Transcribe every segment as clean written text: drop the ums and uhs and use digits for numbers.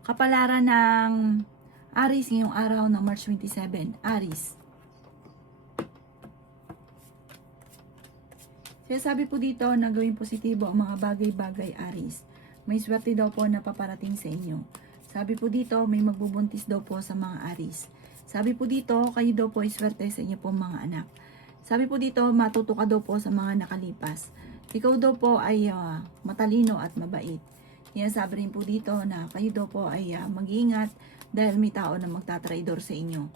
Kapalaran ng Aries ngayong araw ng March 27. Aries. Sabi po dito na gawing positibo ang mga bagay-bagay, Aries. May swerte daw po na paparating sa inyo. Sabi po dito, may magbubuntis daw po sa mga Aries. Sabi po dito, kayo daw po ay swerte sa inyo po mga anak. Sabi po dito, matuto ka daw po sa mga nakalipas. Ikaw daw po ay matalino at mabait. Sabi rin po dito na kayo daw po ay mag-iingat dahil may tao na magtatraidor sa inyo.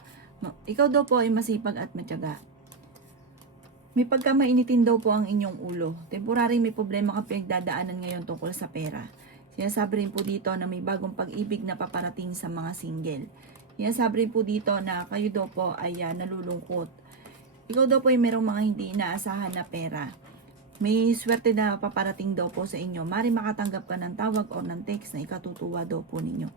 Ikaw daw po ay masipag at matyaga. May pagkamainitin daw po ang inyong ulo. Temporary may problema ka pinagdadaanan ngayon tungkol sa pera. Sinasabi rin po dito na may bagong pag-ibig na paparating sa mga single. Sinasabi rin po dito na kayo daw po ay nalulungkot. Ikaw daw po ay merong mga hindi inaasahan na pera. May swerte na paparating daw po sa inyo. Mari makatanggap ka ng tawag o ng text na ikatutuwa daw po ninyo.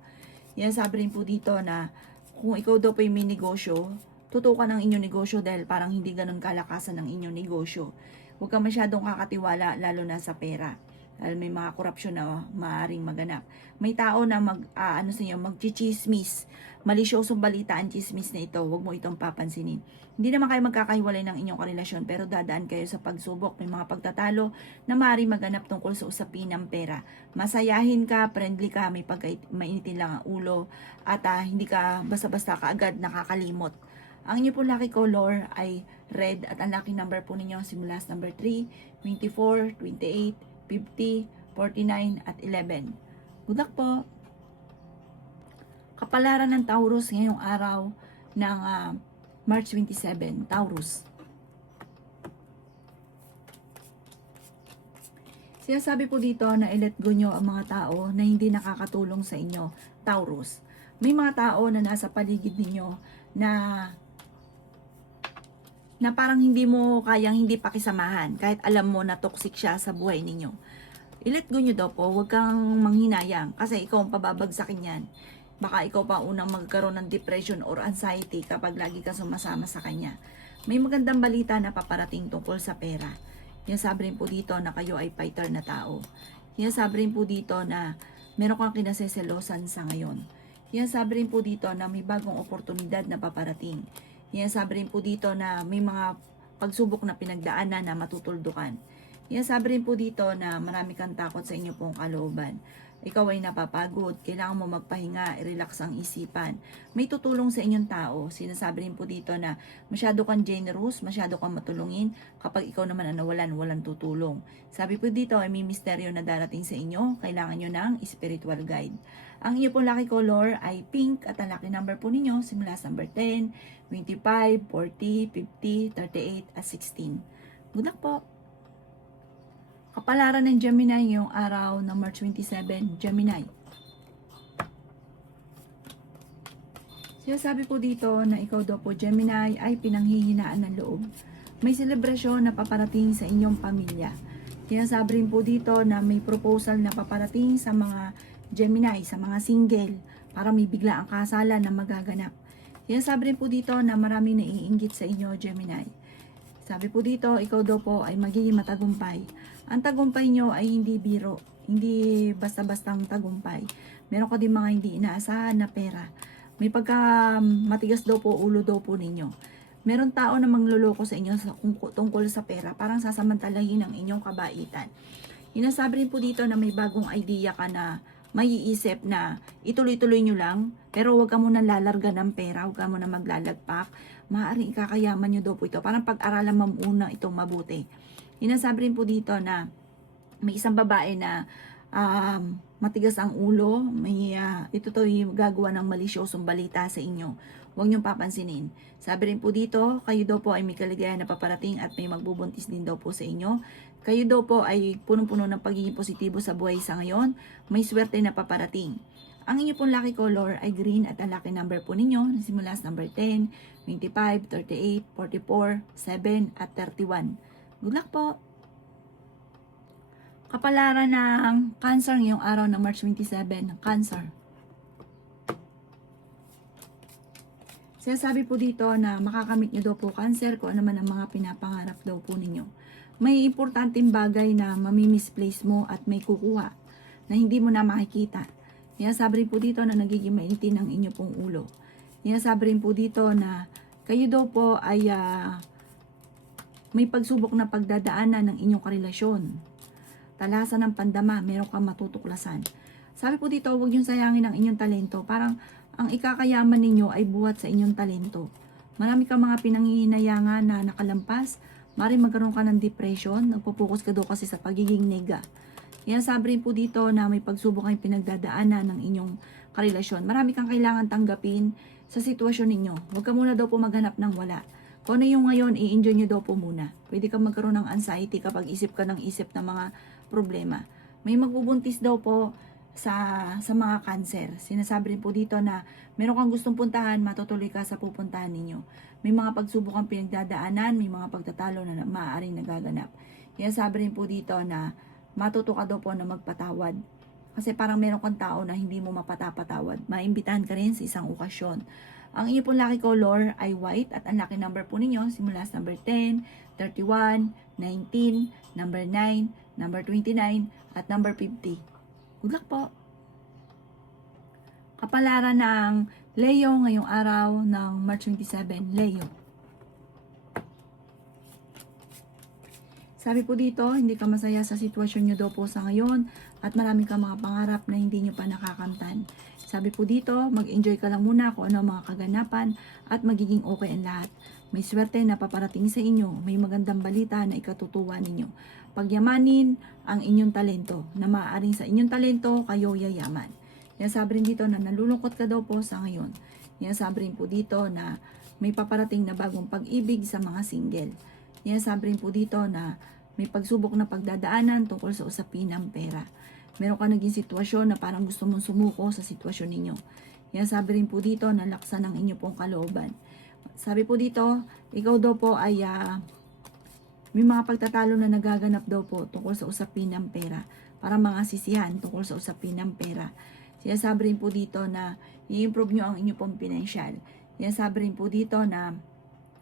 Sinasabi rin po dito na kung ikaw daw po ay may negosyo, tutukan ang inyong negosyo dahil parang hindi ganun kalakasan ng inyong negosyo. Huwag ka masyadong kakatiwala lalo na sa pera. Dahil may mga korupsyon na maaaring maganap. May tao na magchichismis. Malisyosong balita ang chismis na ito. Huwag mo itong papansinin. Hindi naman kayo magkakahiwalay ng inyong karelasyon pero dadaan kayo sa pagsubok. May mga pagtatalo na maaaring maganap tungkol sa usapin ng pera. Masayahin ka, friendly ka, may mainitin lang ang ulo at hindi ka basta-basta kaagad nakakalimot. Ang inyo po lucky color ay red at ang lucky number po ninyo simula sa number 3, 24, 28, 50, 49 at 11. Good luck po! Kapalaran ng Taurus ngayong araw ng March 27. Taurus. Sinasabi po dito na i-let go nyo ang mga tao na hindi nakakatulong sa inyo. Taurus. May mga tao na nasa paligid ninyo na parang hindi mo kayang hindi pakisamahan kahit alam mo na toxic siya sa buhay ninyo. I-let go nyo daw po, huwag kang manghinayang kasi ikaw ang pababagsakin yan. Baka ikaw pa unang magkaroon ng depression or anxiety kapag lagi ka sumasama sa kanya. May magandang balita na paparating tungkol sa pera. Sabi rin po dito na kayo ay fighter na tao. Sabi rin po dito na meron kang kinaseselosan sa ngayon. Sabi rin po dito na may bagong oportunidad na paparating. Sabi rin po dito na may mga pagsubok na pinagdaanan na matutuldukan. Sabi rin po dito na marami kang takot sa inyo pong kalooban. Ikaw ay napapagod, kailangan mo magpahinga, i-relax ang isipan. May tutulong sa inyong tao. Sinasabi rin po dito na masyado kang generous, masyado kang matulungin. Kapag ikaw naman ang nawalan, walang tutulong. Sabi po dito ay may misteryo na darating sa inyo, kailangan nyo ng spiritual guide. Ang inyo pong lucky color ay pink at ang lucky number po ninyo simula sa number 10, 25, 40, 50, 38 at 16. Good luck po! Kapalaran ng Gemini ngayong araw ng March 27, Gemini. Sabi po dito na ikaw daw po, Gemini, ay pinanghihinaan ng loob. May selebrasyon na paparating sa inyong pamilya. Sabi rin po dito na may proposal na paparating sa mga Gemini, sa mga single, para may bigla ang kasalan na magaganap. Sabi rin po dito na maraming naiinggit sa inyo, Gemini. Sabi po dito, ikaw daw po ay magiging matagumpay. Ang tagumpay nyo ay hindi biro, hindi basta-bastang tagumpay. Meron ka din mga hindi inaasahan na pera. May pagka matigas daw po, ulo daw po ninyo. Meron tao na mangloloko sa inyo tungkol sa pera, parang sasamantalahin ang inyong kabaitan. Sabi rin po dito na may bagong idea ka na maiisip na ituloy-tuloy nyo lang, pero huwag ka muna lalarga ng pera, huwag ka muna maglalagpak. Maaaring ikakayaman nyo daw po ito. Parang pag-aralan mo muna itong mabuti. Sabi rin po dito na may isang babae na matigas ang ulo, ito to yung gagawa ng malisyosong balita sa inyo. Huwag niyong papansinin. Sabi rin po dito, kayo daw po ay may kaligayahan na paparating at may magbubuntis din daw po sa inyo. Kayo daw po ay punong-puno ng pagiging positibo sa buhay sa ngayon. May swerte na paparating. Ang inyo pong lucky color ay green at ang lucky number po ninyo simula sa number 10, 25, 38, 44, 7 at 31. Good luck po! Kapalaran ng Cancer ngayong araw ng March 27, Cancer. Sabi po dito na makakamit nyo daw po, Cancer, kung ano man ang mga pinapangarap daw po ninyo. May importanteng bagay na mamimisplace mo at may kukuha na hindi mo na makikita. Sabi rin po dito na nagiging mainitin ang inyo pong ulo. Sabi rin po dito na kayo daw po ay may pagsubok na pagdadaanan ng inyong karelasyon. Talasan ng pandama, meron kang matutuklasan. Sabi po dito, huwag niyong sayangin ang inyong talento. Parang ang ikakayaman ninyo ay buhat sa inyong talento. Marami kang mga pinanghihinayangan na nakalampas. Maring magkaroon ka ng depression. Nagpo-focus ka daw kasi sa pagiging nega. Sabi rin po dito na may pagsubok kayong pinagdadaanan ng inyong karelasyon. Marami kang kailangan tanggapin sa sitwasyon ninyo. Huwag ka muna daw po maghanap ng wala. Kung ano yung ngayon, i-enjoy nyo daw po muna. Pwede kang magkaroon ng anxiety kapag isip ka ng isip ng mga problema. May magbubuntis daw po sa mga cancer. Sinasabi rin po dito na meron kang gustong puntahan, matutuloy ka sa pupuntahan ninyo. May mga pagsubok kang pinagdadaanan, may mga pagtatalo na maaaring nagaganap. Sabi rin po dito na matuto ka daw po na magpatawad. Kasi parang meron kang tao na hindi mo mapatapatawad. Maimbitahan ka rin sa isang okasyon. Ang inyo pong lucky color ay white at ang lucky number po ninyo simula sa number 10, 31, 19, number 9, number 29, at number 50. Good luck po! Kapalaran ng Leo ngayong araw ng March 27, Leo. Sabi po dito, hindi ka masaya sa sitwasyon nyo daw po sa ngayon at marami ka mga pangarap na hindi nyo pa nakakamtan. Sabi po dito, mag-enjoy ka lang muna kung ano ang mga kaganapan at magiging okay ang lahat. May swerte na paparating sa inyo, may magandang balita na ikatutuwa ninyo. Pagyamanin ang inyong talento, na maaaring sa inyong talento kayo yayaman. Sabi rin dito na nalulungkot ka daw po sa ngayon. Sabi rin po dito na may paparating na bagong pag-ibig sa mga single. Sabi rin po dito na may pagsubok na pagdadaanan tungkol sa usapin ng pera. Meron ka naging sitwasyon na parang gusto mong sumuko sa sitwasyon ninyo. Sabi rin po dito na laksan ang inyo pong kalooban. Sabi po dito, ikaw daw po ay may mga pagtatalo na nagaganap daw po tungkol sa usapin ng pera. Para mga sisihan tungkol sa usapin ng pera. Sabi rin po dito na i-improve nyo ang inyo pong financial. Sabi rin po dito na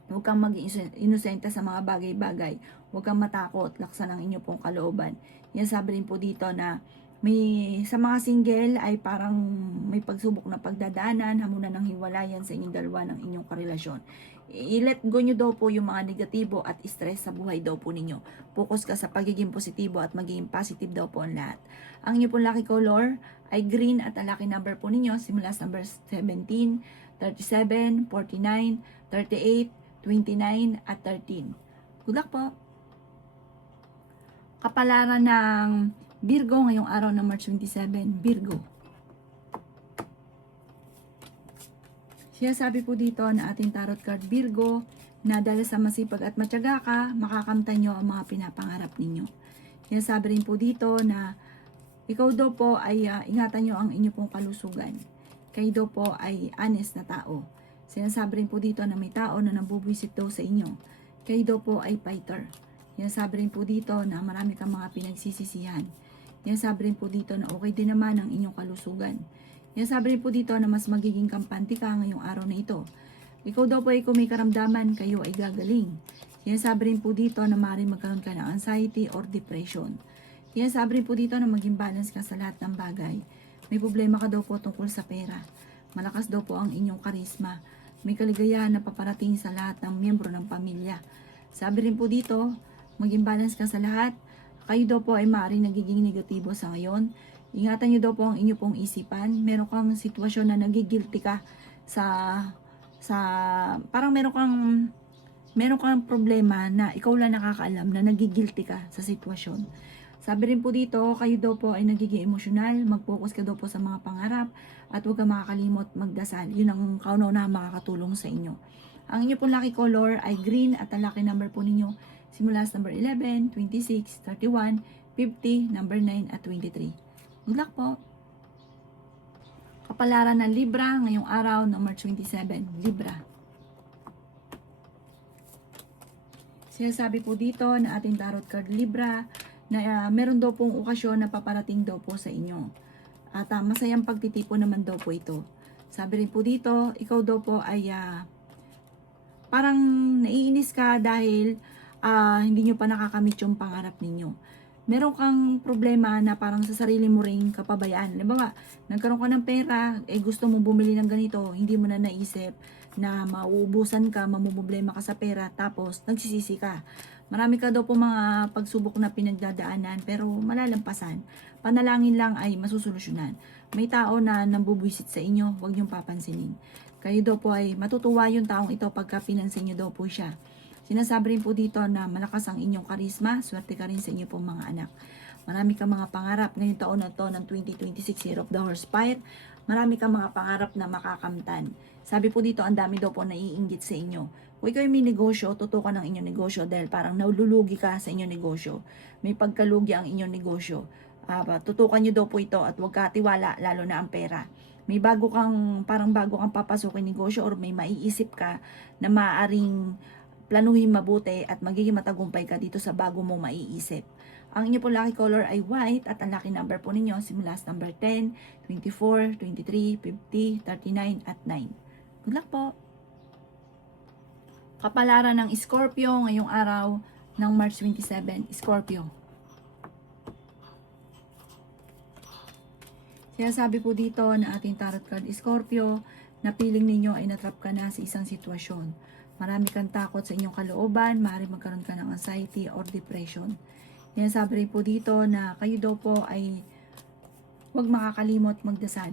huwag kang maging inosente sa mga bagay-bagay. Huwag kang matakot, laksan ang inyo pong kalooban. Sabi rin po dito na sa mga single ay parang may pagsubok na pagdadaanan, hamunan ng hiwalayan sa inyong dalawa ng inyong karelasyon. I-let go nyo daw po yung mga negatibo at stress sa buhay daw po ninyo. Focus ka sa pagiging positibo at magiging positive daw po ang lahat. Ang inyo pong lucky color ay green at ang lucky number po ninyo simula sa number 17, 37, 49, 38, 29 at 13. Good luck po! Kapalaran ng Virgo ngayong araw ng March 27, Virgo. Sabi po dito na ating tarot card Virgo na dahil sa masipag at matyaga ka, makakamtan nyo ang mga pinapangarap ninyo. Sabi rin po dito na ikaw daw po ay ingatan nyo ang inyo pong kalusugan. Kayo daw po ay honest na tao. Sinasabi rin po dito na may tao na nabubwisit daw sa inyo. Kayo daw po ay fighter. Sabi rin po dito na marami kang mga pinagsisisihan. Sabi rin po dito na okay din naman ang inyong kalusugan. Sabi rin po dito na mas magiging kampante ka ngayong araw na ito. Ikaw daw po ay kung may karamdaman, kayo ay gagaling. Sabi rin po dito na maaaring magkaroon ka ng anxiety or depression. Sabi rin po dito na maging balance ka sa lahat ng bagay. May problema ka daw po tungkol sa pera. Malakas daw po ang inyong karisma. May kaligayahan na paparating sa lahat ng miyembro ng pamilya. Sabi rin po dito, maging balance ka sa lahat. Kayo daw po ay maaaring nagiging negatibo sa ngayon. Ingatan nyo daw po ang inyo pong isipan. Meron kang sitwasyon na nagigilty ka parang meron kang problema na ikaw lang nakakaalam na nagigilty ka sa sitwasyon. Sabi rin po dito, kayo daw po ay nagiging emosyonal, mag-focus ka daw po sa mga pangarap at huwag ka makakalimot magdasal. Yun ang kauna-una makakatulong sa inyo. Ang inyo pong lucky color ay green at ang lucky number po ninyo simula sa number 11, 26, 31, 50, number 9 at 23. Good luck po! Kapalaran ng Libra ngayong araw ng March 27, Libra. Sinasabi po dito na ating tarot card Libra na meron daw pong okasyon na paparating daw po sa inyo. At masayang pagtitipon naman daw po ito. Sabi rin po dito, ikaw daw po ay parang naiinis ka dahil hindi nyo pa nakakamit yung pangarap ninyo. meron kang problema na parang sa sarili mo ring kapabayaan. Halimbawa, nagkaroon ka ng pera, gusto mo bumili ng ganito, hindi mo na naisip na mauubusan ka, mamumblema ka sa pera, tapos nagsisisi ka. Marami ka daw po mga pagsubok na pinagdadaanan, pero malalampasan. Panalangin lang ay masusolusyonan. May tao na nambubwisit sa inyo, huwag niyong papansinin. Kayo daw po ay matutuwa yung taong ito pagka pinansin niyo daw po siya. Sinasabi rin po dito na malakas ang inyong karisma, swerte ka rin sa inyo pong mga anak. Marami kang mga pangarap ngayong taon na to ng 2026 Year of the Horse Fire. Marami kang mga pangarap na makakamtan. Sabi po dito, ang dami daw po naiinggit sa inyo. Kung ikaw may negosyo, tutukan ng inyong negosyo dahil parang naululugi ka sa inyong negosyo. May pagkalugi ang inyong negosyo. Tutukan nyo daw po ito at huwag ka tiwala, lalo na ang pera. May bago kang papasukin negosyo or may maiisip ka na maaaring planuhin mabuti at magiging matagumpay ka dito sa bago mong maiisip. Ang inyo po lucky color ay white at ang lucky number po ninyo simula sa number 10, 24, 23, 50, 39 at 9. Good luck po! Kapalaran ng Scorpio ngayong araw ng March 27, Scorpio. Sinasabi po dito na ating tarot card Scorpio na piling ninyo ay natrap ka na sa isang sitwasyon. Marami kang takot sa inyong kalooban, maaaring magkaroon ka ng anxiety or depression. Sinasabi rin po dito na kayo daw po ay huwag makakalimot magdasal.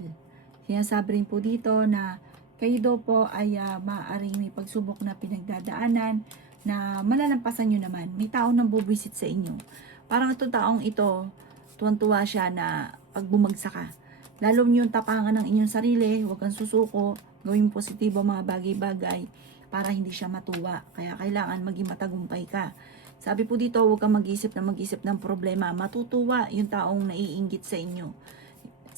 Sinasabi rin po dito na kayo daw po ay maaaring may pagsubok na pinagdadaanan na malalampasan nyo naman. May tao nang bubisit sa inyo. Parang itong taong ito, tuwan-tuwa siya na pag bumagsak ka. Lalo nyo tapangan ng inyong sarili, huwag kang susuko, gawing positibo mga bagay-bagay para hindi siya matuwa. Kaya kailangan maging matagumpay ka. Sabi po dito, huwag kang mag-isip ng problema. Matutuwa yung taong naiinggit sa inyo.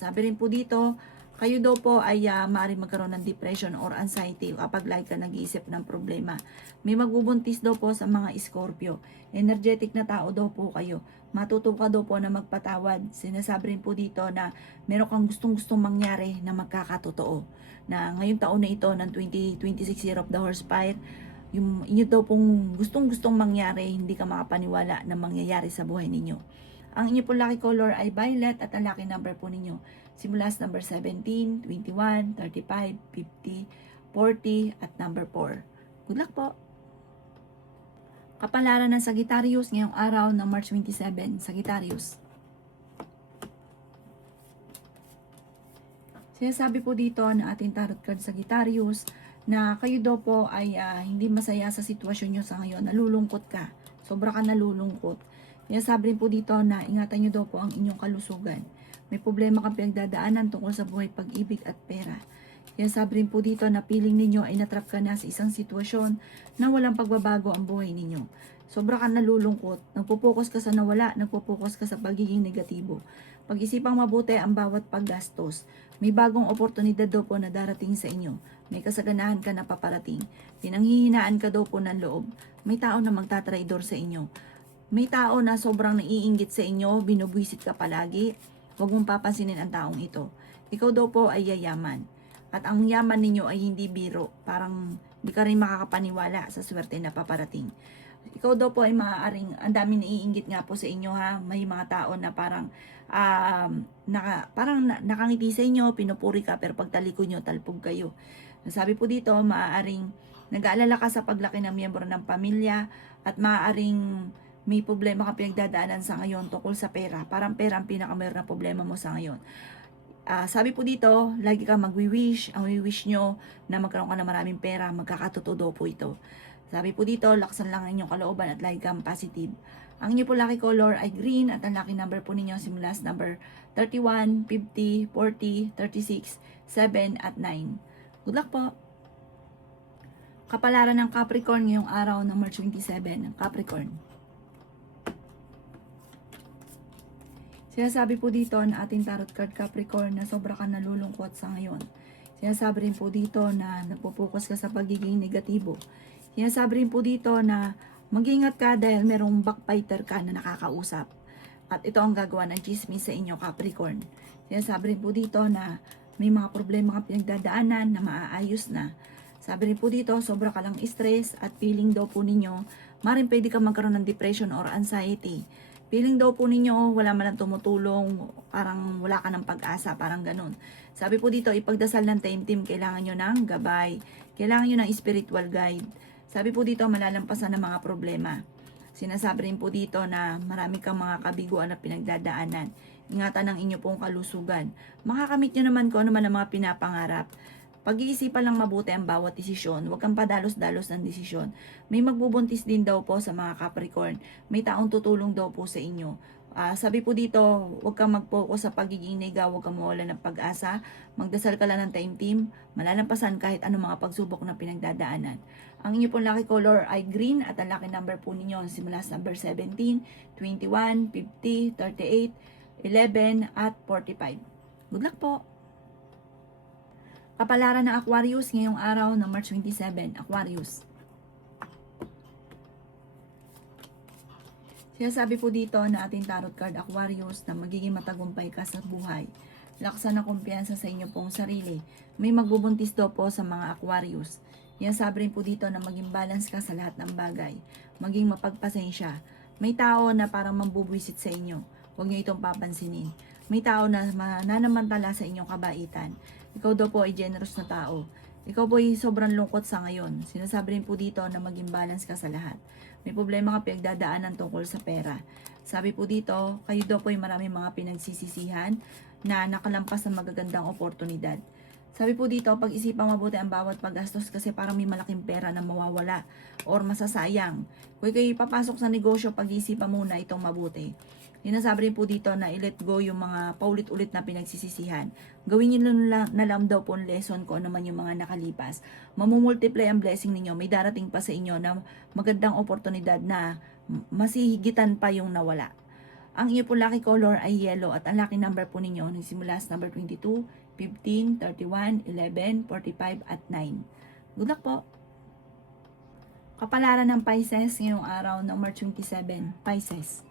Sabi rin po dito, kayo daw po ay maaaring magkaroon ng depression or anxiety kapag lagi ka nag-iisip ng problema. May magbubuntis daw po sa mga Scorpio. Energetic na tao daw po kayo. Matuto ka daw po na magpatawad. Sinasabi rin po dito na meron kang gustong-gustong mangyari na magkakatotoo. Na ngayong taon na ito ng 2026 Year of the Horse Fire, yung inyo daw pong gustong-gustong mangyari, hindi ka makapaniwala na mangyayari sa buhay ninyo. Ang inyo pong lucky color ay violet at ang lucky number po ninyo simula sa number 17, 21, 35, 50, 40 at number 4. Good luck po! Kapalaran ng Sagittarius ngayong araw ng March 27, Sagittarius. Sinasabi po dito na ating tarot card Sagittarius na kayo daw po ay hindi masaya sa sitwasyon nyo sa ngayon. Nalulungkot ka. Sobra ka nalulungkot. Sinasabi rin po dito na ingatan nyo daw po ang inyong kalusugan. May problema kang pinagdadaanan tungkol sa buhay, pag-ibig at pera. Sinasabi rin po dito na piling ninyo ay natrap ka na sa isang sitwasyon na walang pagbabago ang buhay ninyo. Sobra ka nalulungkot. Nagpo-focus ka sa nawala, nagpo-focus ka sa pagiging negatibo. Pag-isipang mabuti ang bawat paggastos. May bagong oportunidad daw po na darating sa inyo. May kasaganahan ka na paparating. Pinanghihinaan ka daw po ng loob. May tao na magtatraidor sa inyo. May tao na sobrang naiinggit sa inyo, binubwisit ka palagi. Huwag mong papansinin ang taong ito. Ikaw daw po ay yayaman. At ang yaman ninyo ay hindi biro. Parang hindi ka rin makakapaniwala sa swerte na paparating. Ikaw daw po ay maaaring, ang dami naiinggit nga po sa inyo ha. May mga tao na parang nakangiti sa inyo, pinupuri ka, pero pagtalikod nyo, talpog kayo. Sabi po dito, maaaring nag-aalala ka sa paglaki ng miyembro ng pamilya at maaaring may problema ka pinagdadaanan sa ngayon tungkol sa pera. Parang pera ang pinakamayroon na problema mo sa ngayon. Sabi po dito, lagi kang magwi-wish. Ang wish nyo na magkaroon ka ng maraming pera, magkakatotoo po ito. Sabi po dito, laksan lang ang inyong kalooban at lagi kang positive. Ang inyo po lucky color ay green at ang lucky number po ninyo simula sa number 31, 50, 40, 36, 7 at 9. Good luck po! Kapalaran ng Capricorn ngayong araw ng March 27, Capricorn. Sinasabi po dito na ating tarot card Capricorn na sobra ka nalulungkot sa ngayon. Sinasabi rin po dito na nagpo-focus ka sa pagiging negatibo. Sinasabi rin po dito na mag-ingat ka dahil merong backbiter ka na nakakausap. At ito ang gagawa ng chismis sa inyo Capricorn. Sinasabi rin po dito na may mga problema ka pinagdadaanan na maaayos na. Sabi rin po dito, sobra ka lang stress at feeling daw po ninyo, maaaring pwede ka magkaroon ng depression or anxiety. Feeling daw po ninyo, wala man lang tumutulong, parang wala ka ng pag-asa, parang ganun. Sabi po dito, ipagdasal ng taimtim, kailangan nyo ng gabay, kailangan nyo ng spiritual guide. Sabi po dito, malalampasan ng mga problema. Sinasabi rin po dito na marami kang mga kabiguan na pinagdadaanan. Ingatan ang inyo pong kalusugan. Makakamit nyo naman kung ano man ang mga pinapangarap. Pag-iisipan lang mabuti ang bawat desisyon. Huwag kang padalos-dalos ng desisyon. May magbubuntis din daw po sa mga Capricorn. May taong tutulong daw po sa inyo. Sabi po dito, huwag kang mag-focus sa pagiging nega, huwag kang mawala ng pag-asa. Magdasal ka lang ng taimtim. Malalampasan kahit anong mga pagsubok na pinagdadaanan. Ang inyo pong lucky color ay green at ang lucky number po ninyo simula sa number 17, 21, 50, 38, 11 at 45. Good luck po! Kapalaran ng Aquarius ngayong araw ng March 27, Aquarius. Sinasabi po dito na ating tarot card Aquarius na magiging matagumpay ka sa buhay. Laksan ng kumpiyansa sa inyo pong sarili. May magbubuntis daw po sa mga Aquarius. Sinasabi rin po dito na maging balance ka sa lahat ng bagay. Maging mapagpasensya. May tao na parang mambubwisit sa inyo. Huwag niyo itong papansinin. May tao na mananamantala sa inyong kabaitan. Ikaw daw po ay generous na tao. Ikaw po ay sobrang lungkot sa ngayon. Sinasabi rin po dito na maging balance ka sa lahat. May problema ka pinagdadaanan tungkol sa pera. Sabi po dito, kayo daw po ay maraming mga pinagsisisihan na nakalampas ng magagandang oportunidad. Sabi po dito, pag-isipang mabuti ang bawat paggastos kasi parang may malaking pera na mawawala or masasayang. Kung kayo papasok sa negosyo, pag-isipan muna itong mabuti. Sinasabi rin po dito na i-let go yung mga paulit-ulit na pinagsisisihan. Gawin nyo na lang daw po ang lesson ko naman yung mga nakalipas. Mamumultiply ang blessing ninyo. May darating pa sa inyo na magandang oportunidad na masihigitan pa yung nawala. Ang inyo po lucky color ay yellow at ang lucky number po ninyo nagsimula sa number 22, 15, 31, 11, 45 at 9. Good luck po! Kapalaran ng Pisces ngayong araw ng March 27, Pisces.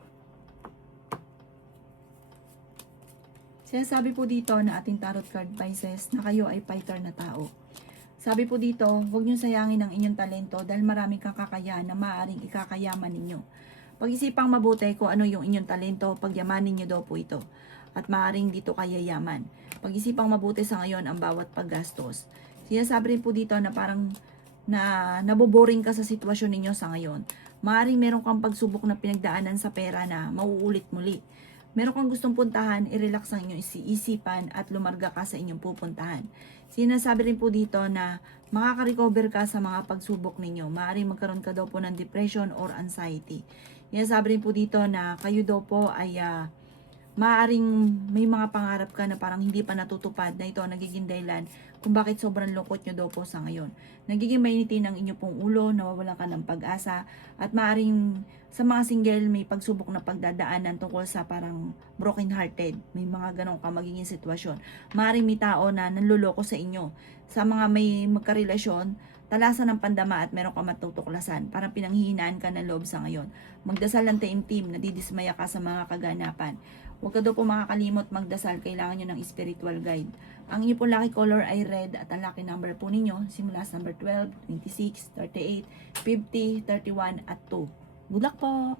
Sinasabi po dito na ating tarot card Pisces na kayo ay fighter na tao. Sabi po dito, huwag niyong sayangin ang inyong talento dahil maraming kakakayahan na maaaring ikakayaman ninyo. Pag-isipang mabuti kung ano yung inyong talento, pagyamanin niyo daw po ito. At maaaring dito kayayaman. Pag-isipang mabuti sa ngayon ang bawat paggastos. Sinasabi rin po dito na parang naboboring ka sa sitwasyon ninyo sa ngayon. Maaaring meron kang pagsubok na pinagdaanan sa pera na mauulit muli. Meron kang gustong puntahan, i-relax ang inyong isipan at lumarga ka sa inyong pupuntahan. Sinasabi rin po dito na makaka-recover ka sa mga pagsubok ninyo. Maaaring magkaroon ka daw po ng depression or anxiety. Sinasabi rin po dito na kayo daw po ay maaaring may mga pangarap ka na parang hindi pa natutupad na ito nagiging dahilan kung bakit sobrang lungkot nyo daw po sa ngayon. Nagiging mainitin ang inyo pong ulo, nawawalan ka ng pag-asa, at maaaring sa mga single may pagsubok na pagdadaanan tungkol sa parang broken hearted. May mga ganong ka magiging sitwasyon. Maaaring may tao na nanluloko sa inyo. Sa mga may magkarelasyon, talasan ng pandama at meron ka matutuklasan. Parang pinanghihinaan ka ng loob sa ngayon. Magdasal ng taimtim, nadidismaya ka sa mga kaganapan. Huwag ka daw po makakalimot magdasal, kailangan nyo ng spiritual guide. Ang inyo po lucky color ay red at ang lucky number po ninyo simula sa number 12, 26, 38, 50, 31 at 2. Good luck po!